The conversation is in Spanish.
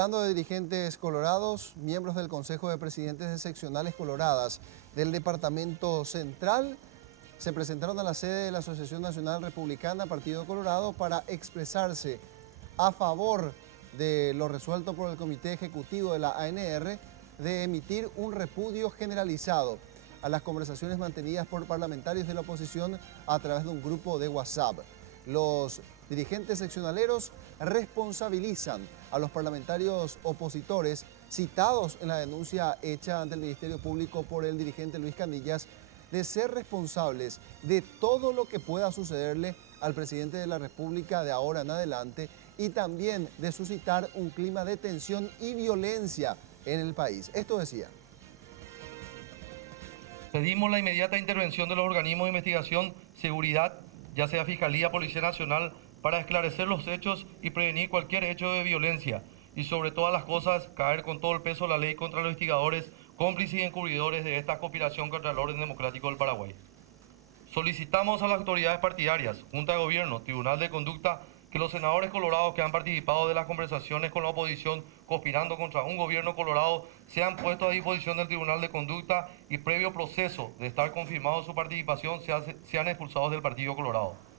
hablando de dirigentes colorados, miembros del Consejo de Presidentes de Seccionales Coloradas del Departamento Central se presentaron a la sede de la Asociación Nacional Republicana Partido Colorado para expresarse a favor de lo resuelto por el Comité Ejecutivo de la ANR de emitir un repudio generalizado a las conversaciones mantenidas por parlamentarios de la oposición a través de un grupo de WhatsApp. Los dirigentes seccionaleros responsabilizan a los parlamentarios opositores citados en la denuncia hecha ante el Ministerio Público por el dirigente Luis Canillas de ser responsables de todo lo que pueda sucederle al presidente de la República de ahora en adelante y también de suscitar un clima de tensión y violencia en el país. Esto decía. Pedimos la inmediata intervención de los organismos de investigación, seguridad, ya sea Fiscalía, Policía Nacional, para esclarecer los hechos y prevenir cualquier hecho de violencia y sobre todas las cosas caer con todo el peso de la ley contra los instigadores, cómplices y encubridores de esta conspiración contra el orden democrático del Paraguay. Solicitamos a las autoridades partidarias, Junta de Gobierno, Tribunal de Conducta, que los senadores colorados que han participado de las conversaciones con la oposición conspirando contra un gobierno colorado sean puestos a disposición del Tribunal de Conducta y previo proceso de estar confirmado su participación sean expulsados del Partido Colorado.